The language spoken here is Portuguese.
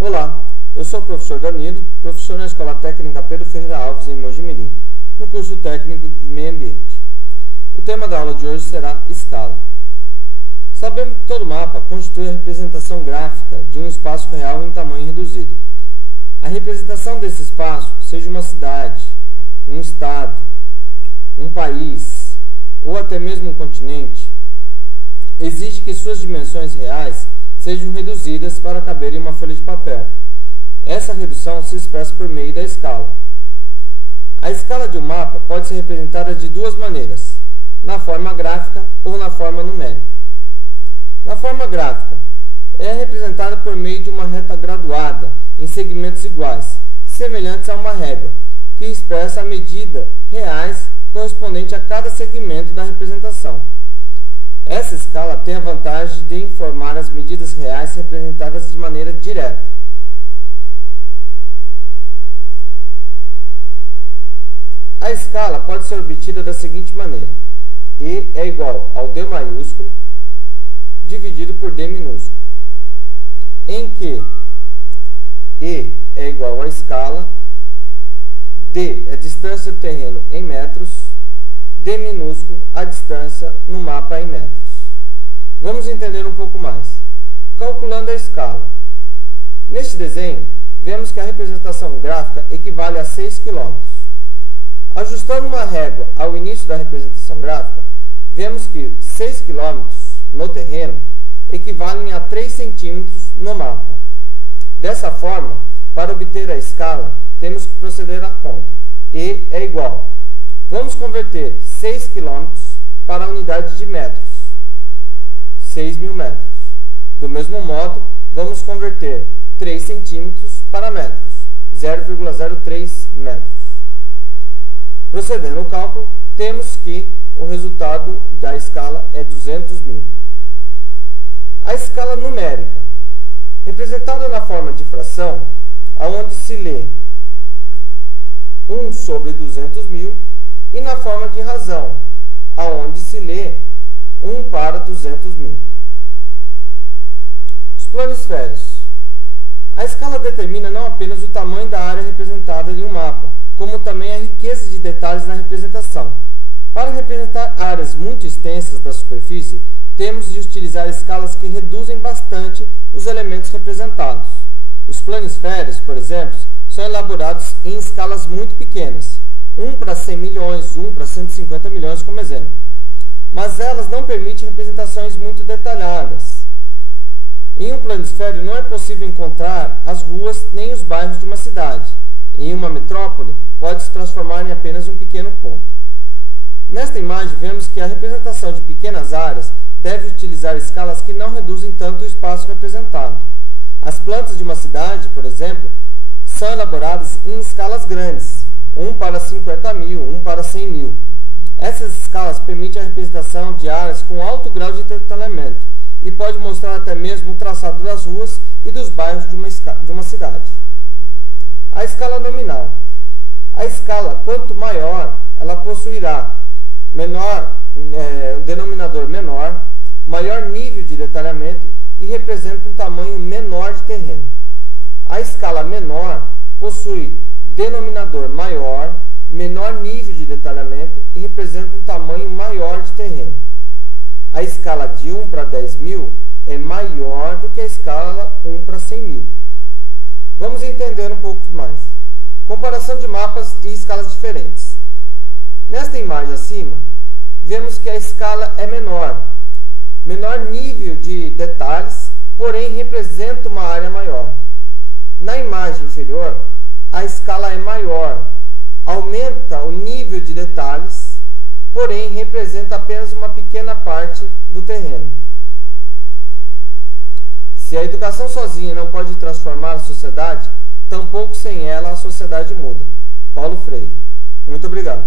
Olá, eu sou o professor Danilo, professor na Escola Técnica Pedro Ferreira Alves, em Mojimirim, no curso técnico de Meio Ambiente. O tema da aula de hoje será escala. Sabemos que todo mapa constitui a representação gráfica de um espaço real em tamanho reduzido. A representação desse espaço, seja uma cidade, um estado, um país ou até mesmo um continente, exige que suas dimensões reais sejam reduzidas para caber em uma folha de papel. Essa redução se expressa por meio da escala. A escala de um mapa pode ser representada de duas maneiras, na forma gráfica ou na forma numérica. Na forma gráfica, é representada por meio de uma reta graduada em segmentos iguais, semelhantes a uma régua, que expressa a medida reais correspondente a cada segmento da representação. Essa escala tem a vantagem de informar as medidas reais representadas de maneira direta. A escala pode ser obtida da seguinte maneira: E é igual ao D maiúsculo dividido por D minúsculo, em que E é igual à escala, D é a distância do terreno em metros, D minúsculo a distância no mapa em metros. Vamos entender um pouco mais. Calculando a escala. Neste desenho, vemos que a representação gráfica equivale a 6 km. Ajustando uma régua ao início da representação gráfica, vemos que 6 km no terreno equivalem a 3 cm no mapa. Dessa forma, para obter a escala, temos que proceder à conta. E é igual. Vamos converter 6 km para a unidade de metros, 6.000 metros. Do mesmo modo, vamos converter 3 centímetros para metros, 0,03 metros. Procedendo ao cálculo, temos que o resultado da escala é 200.000. A escala numérica, representada na forma de fração, onde se lê 1 sobre 200.000, e na forma de razão, aonde se lê 1 para 200.000. Os planisférios. A escala determina não apenas o tamanho da área representada em um mapa, como também a riqueza de detalhes na representação. Para representar áreas muito extensas da superfície, temos de utilizar escalas que reduzem bastante os elementos representados. Os planisférios, por exemplo, são elaborados em escalas muito pequenas, 1 para 100 milhões, 1 para 150 milhões como exemplo. Mas elas não permitem representações muito detalhadas. Em um planisfério não é possível encontrar as ruas nem os bairros de uma cidade. Em uma metrópole, pode se transformar em apenas um pequeno ponto. Nesta imagem, vemos que a representação de pequenas áreas deve utilizar escalas que não reduzem tanto o espaço representado. As plantas de uma cidade, por exemplo, são elaboradas em escalas grandes, 1 para 50.000, 1 para 100.000. Essas escalas permitem a representação de áreas com alto grau de detalhamento e pode mostrar até mesmo o traçado das ruas e dos bairros de uma cidade. A escala nominal. A escala, quanto maior, ela possuirá denominador menor, maior nível de detalhamento e representa um tamanho menor de terreno. A escala menor possui denominador maior, menor nível de detalhamento e representa um tamanho maior de terreno. A escala de 1 para 10.000 é maior do que a escala 1 para 100.000. Vamos entender um pouco mais. Comparação de mapas e escalas diferentes. Nesta imagem acima, vemos que a escala é menor nível de detalhes, porém representa uma área maior. Na imagem inferior, a escala é maior, aumenta o nível de detalhes, porém representa apenas uma pequena parte do terreno. Se a educação sozinha não pode transformar a sociedade, tampouco sem ela a sociedade muda. Paulo Freire. Muito obrigado.